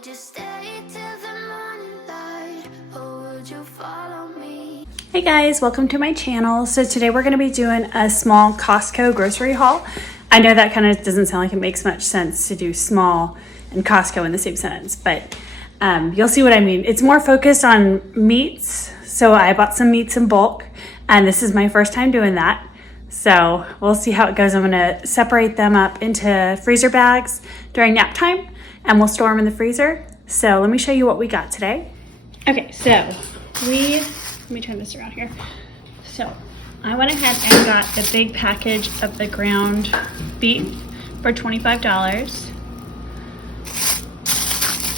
would you stay till the morning light, or would you follow me? Hey guys, welcome to my channel. So today we're going to be doing a small Costco grocery haul. I know that kind of doesn't sound like it makes much sense to do small and Costco in the same sentence, but you'll see what I mean. It's more focused on meats. So I bought some meats in bulk, and this is my first time doing that. So we'll see how it goes. I'm going to separate them up into freezer bags during nap time, and we'll store them in the freezer. So let me show you what we got today. Okay, so let me turn this around here. So I went ahead and got the big package of the ground beef for $25.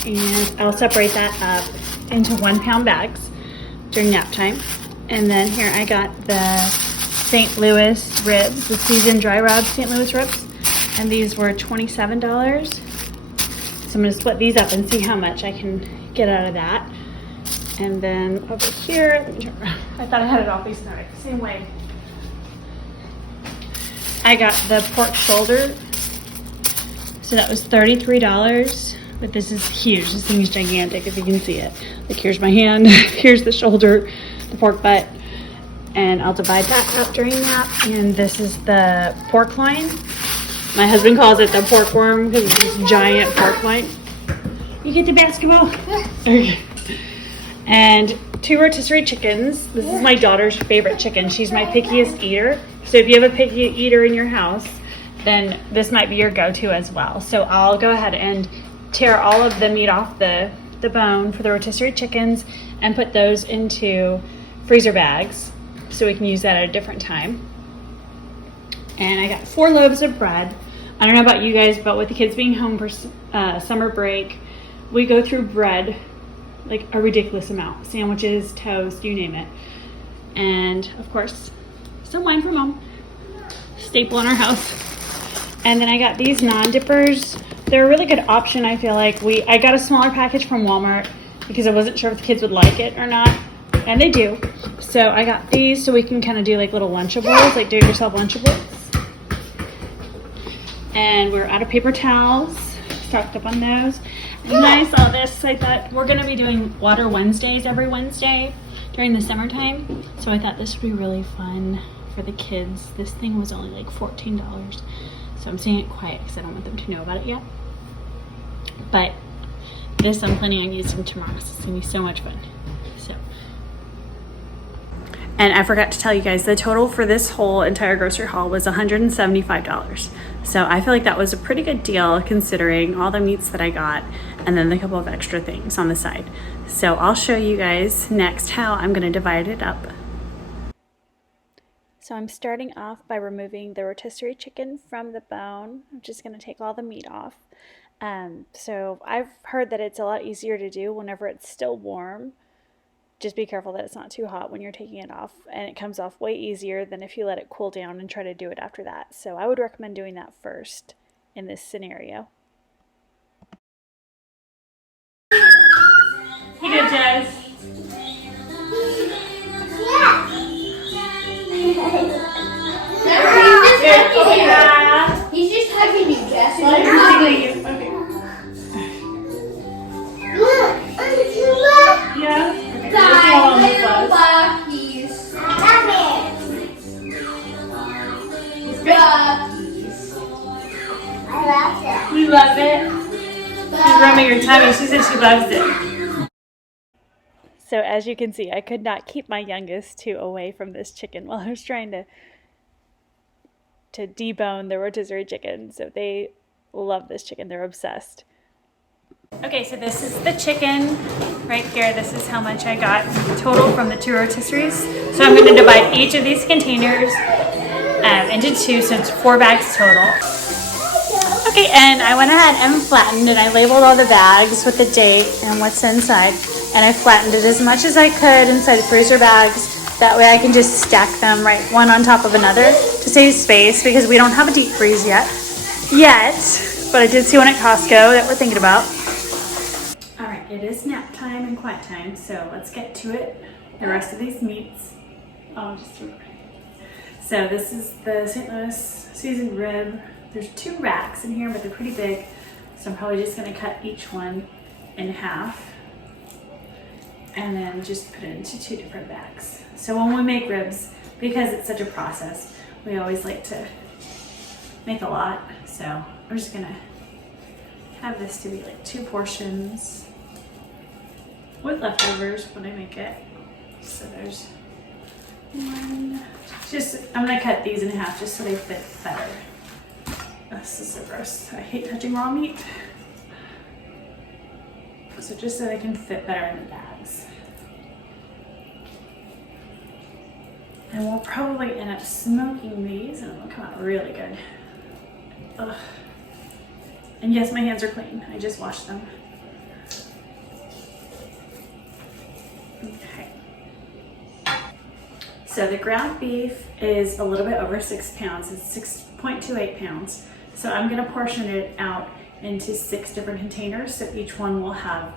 And I'll separate that up into 1 pound bags during nap time. And then here I got the St. Louis ribs, the seasoned dry rub St. Louis ribs. And these were $27. So I'm gonna split these up and see how much I can get out of that. And then over here, let me turn around. I thought I had it all facing the same way. I got the pork shoulder. So that was $33. But this is huge. This thing is gigantic, if you can see it. Like, here's my hand, here's the shoulder, the pork butt, and I'll divide that up during that. And this is the pork loin. My husband calls it the pork worm because it's this giant pork loin. You get the basketball? Okay. And 2 rotisserie chickens. This is my daughter's favorite chicken. She's my pickiest eater. So if you have a picky eater in your house, then this might be your go-to as well. So I'll go ahead and tear all of the meat off the bone for the rotisserie chickens and put those into freezer bags so we can use that at a different time. And I got 4 loaves of bread. I don't know about you guys, but with the kids being home for summer break, we go through bread like a ridiculous amount. Sandwiches, toast, you name it. And of course, some wine from home. Staple in our house. And then I got these non-dippers. They're a really good option, I feel like. I got a smaller package from Walmart because I wasn't sure if the kids would like it or not. And they do. So I got these so we can kind of do like little Lunchables, like do-it-yourself Lunchables. And we're out of paper towels. Stocked up on those. And then I saw this. I thought we're going to be doing Water Wednesdays every Wednesday during the summertime. So I thought this would be really fun for the kids. This thing was only like $14. So I'm saying it quiet because I don't want them to know about it yet. But this I'm planning on using tomorrow. So it's going to be so much fun. And I forgot to tell you guys, the total for this whole entire grocery haul was $175. So I feel like that was a pretty good deal considering all the meats that I got and then the couple of extra things on the side. So I'll show you guys next how I'm going to divide it up. So I'm starting off by removing the rotisserie chicken from the bone. I'm just going to take all the meat off. So I've heard that it's a lot easier to do whenever it's still warm. Just be careful that it's not too hot when you're taking it off, and it comes off way easier than if you let it cool down and try to do it after that. So I would recommend doing that first in this scenario. You good, Jess? Yeah. He's just hugging you, Jess. Yeah. Little Buckies. Buckies. I love it. You love it? She's rubbing your tummy. She said she loves it. So as you can see, I could not keep my youngest 2 away from this chicken while I was trying to debone the rotisserie chicken. So they love this chicken. They're obsessed. Okay, so this is the chicken right here. This is how much I got total from the 2 rotisseries. So I'm going to divide each of these containers into 2, so it's 4 bags total. Okay, and I went ahead and flattened, and I labeled all the bags with the date and what's inside. And I flattened it as much as I could inside the freezer bags. That way I can just stack them right one on top of another to save space because we don't have a deep freeze yet. But I did see one at Costco that we're thinking about. It is nap time and quiet time, so let's get to it. The rest of these meats, so this is the St. Louis seasoned rib. There's 2 racks in here, but they're pretty big, so I'm probably just gonna cut each one in half and then just put it into 2 different bags. So when we make ribs, because it's such a process, we always like to make a lot. So I'm just gonna have this to be like 2 portions with leftovers when I make it. So there's one. I'm gonna cut these in half just so they fit better. This is so gross. I hate touching raw meat. So just so they can fit better in the bags. And we'll probably end up smoking these and it'll come out really good. Ugh. And yes, my hands are clean. I just washed them. Okay. So the ground beef is a little bit over 6 pounds. It's 6.28 pounds. So I'm gonna portion it out into 6 different containers. So each one will have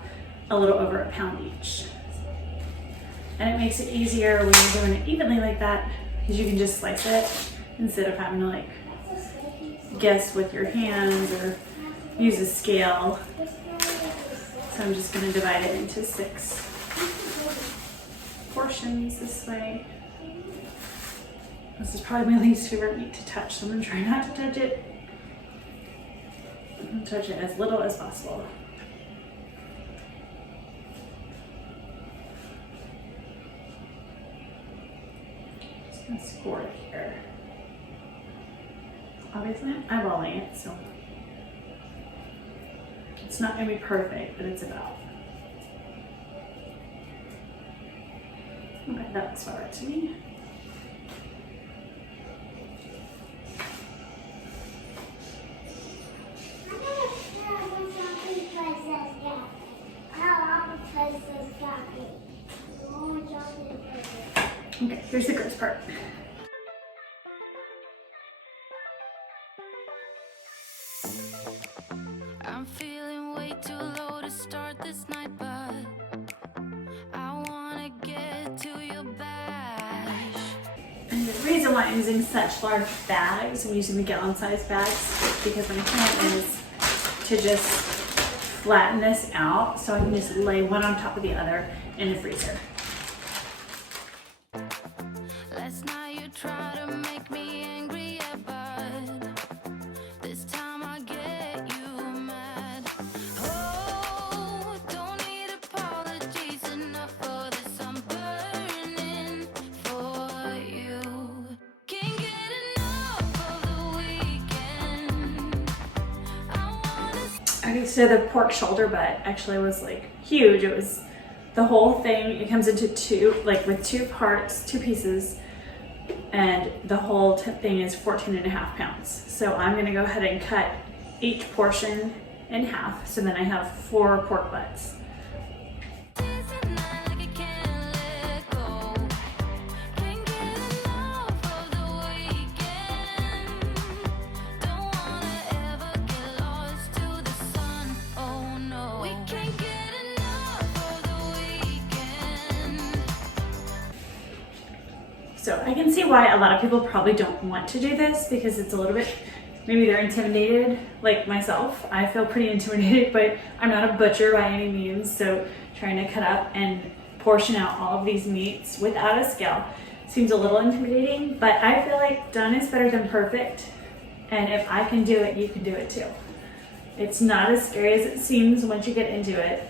a little over a pound each. And it makes it easier when you're doing it evenly like that because you can just slice it instead of having to like guess with your hands or use a scale. So I'm just gonna divide it into 6 portions this way. This is probably my least favorite meat to touch, so I'm gonna try not to touch it. I'm gonna touch it as little as possible. Just gonna score it here. Obviously I'm eyeballing it, so it's not gonna be perfect, but it's about. Okay, that looks all right to me. Okay, here's the gross part. I'm feeling way too low to start this night, but I wanna get to your bash. And the reason why I'm using such large bags, I'm using the gallon-sized bags, because my plan is to just flatten this out so I can just lay one on top of the other in the freezer. Last night you tried to make me angry, yeah, but this time I get you mad. Oh, don't need apologies enough for this. I'm burning for you. Can't get enough of the weekend. I wanna. Okay, so the pork shoulder butt actually was like huge. It was the whole thing. It comes into 2, like with 2 parts, 2 pieces. And the whole thing is 14.5 pounds. So I'm gonna go ahead and cut each portion in half. So then I have 4 pork butts. So I can see why a lot of people probably don't want to do this because it's a little bit, maybe they're intimidated, like myself. I feel pretty intimidated, but I'm not a butcher by any means. So trying to cut up and portion out all of these meats without a scale seems a little intimidating, but I feel like done is better than perfect. And if I can do it, you can do it too. It's not as scary as it seems once you get into it.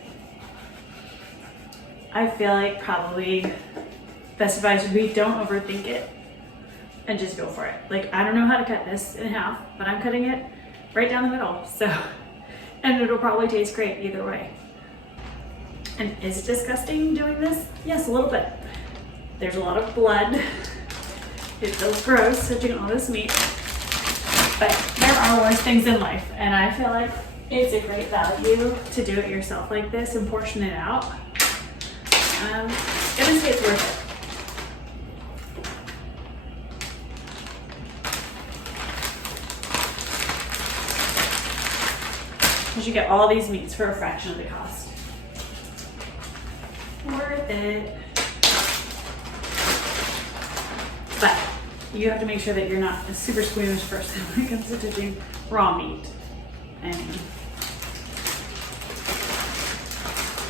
I feel like probably best advice would be don't overthink it and just go for it. Like, I don't know how to cut this in half, but I'm cutting it right down the middle. So, and it'll probably taste great either way. And is it disgusting doing this? Yes, a little bit. There's a lot of blood. It feels gross touching all this meat. But there are worse things in life. And I feel like it's a great value to do it yourself like this and portion it out. I'm gonna say it's worth it. Because you get all these meats for a fraction of the cost. Worth it. But you have to make sure that you're not a super squeamish person when it comes to touching raw meat. And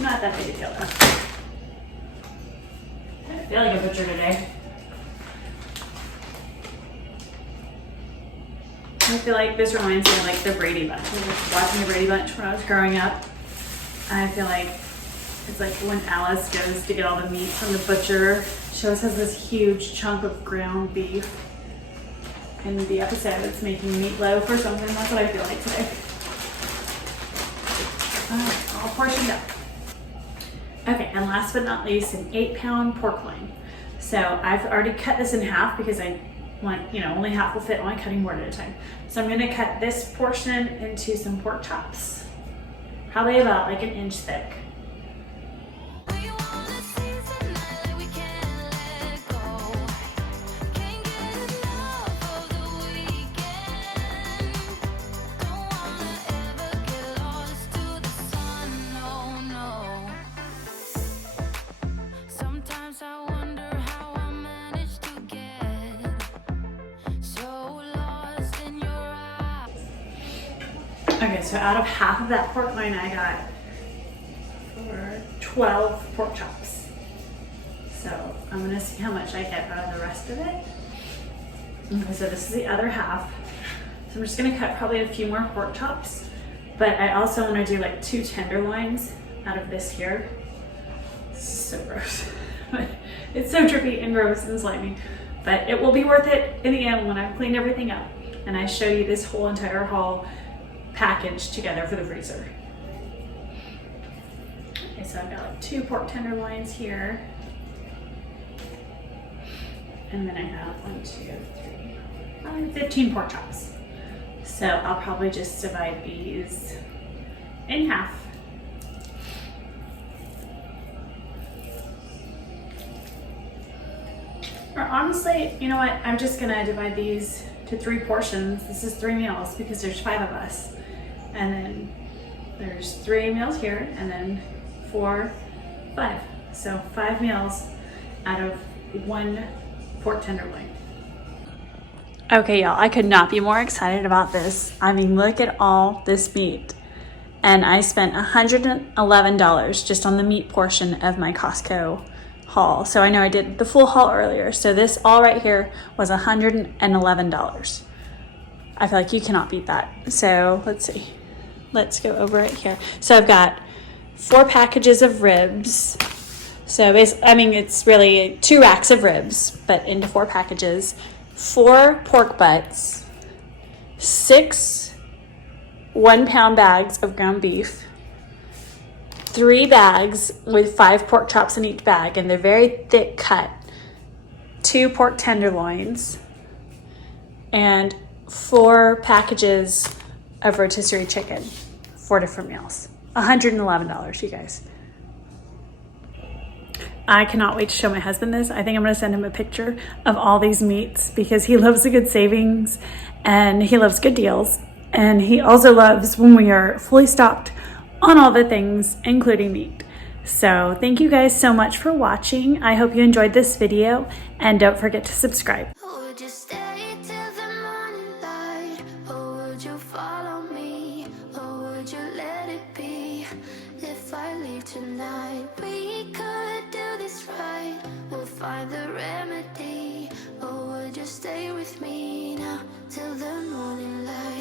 Not that big a deal though. I feel like a butcher today. I feel like this reminds me of like the Brady Bunch. I was watching the Brady Bunch when I was growing up. And I feel like it's like when Alice goes to get all the meat from the butcher. She always has this huge chunk of ground beef. In the episode, it's making meatloaf or something. That's what I feel like today. All portioned up. Okay, and last but not least, an 8-pound pork loin. So I've already cut this in half because I want, only half will fit on my cutting board at a time. So I'm gonna cut this portion into some pork chops. Probably about like an inch thick. We wanna seize the night like we can't let go. Can't get enough of the weekend. Don't wanna ever get lost to the sun, no, no. Sometimes I wonder how I managed to get so lost in your eyes. Okay, so out of half of that pork loin, I got 12 pork chops. So I'm gonna see how much I get out of the rest of it. Okay, so this is the other half. So I'm just gonna cut probably a few more pork chops, but I also wanna do like 2 tenderloins out of this here. So gross. It's so drippy and gross and slimy, but it will be worth it in the end when I've cleaned everything up and I show you this whole entire haul packaged together for the freezer. Okay, so I've got like 2 pork tenderloins here. And then I have 15 pork chops. So I'll probably just divide these in half. Or honestly, you know what? I'm just gonna divide these to 3 portions. This is 3 meals because there's 5 of us. And then there's 3 meals here and then 4, 5. So 5 meals out of 1 pork tenderloin. Okay, y'all, I could not be more excited about this. I mean, look at all this meat. And I spent $111 just on the meat portion of my Costco haul. So I know I did the full haul earlier. So this all right here was $111. I feel like you cannot beat that. So let's see. Let's go over it here. So I've got 4 packages of ribs. So it's really 2 racks of ribs, but into 4 packages. 4 pork butts, 6 1-pound bags of ground beef, 3 bags with 5 pork chops in each bag, and they're very thick cut, 2 pork tenderloins, and 4 packages of rotisserie chicken, 4 different meals. $111, you guys. I cannot wait to show my husband this. I think I'm gonna send him a picture of all these meats because he loves a good savings and he loves good deals. And he also loves when we are fully stocked on all the things, including meat. So thank you guys so much for watching. I hope you enjoyed this video and don't forget to subscribe. Would you stay till the morning light? Or would you follow me? Or would you let it be? If I leave tonight, we could do this right. We'll find the remedy. Or would you stay with me now till the morning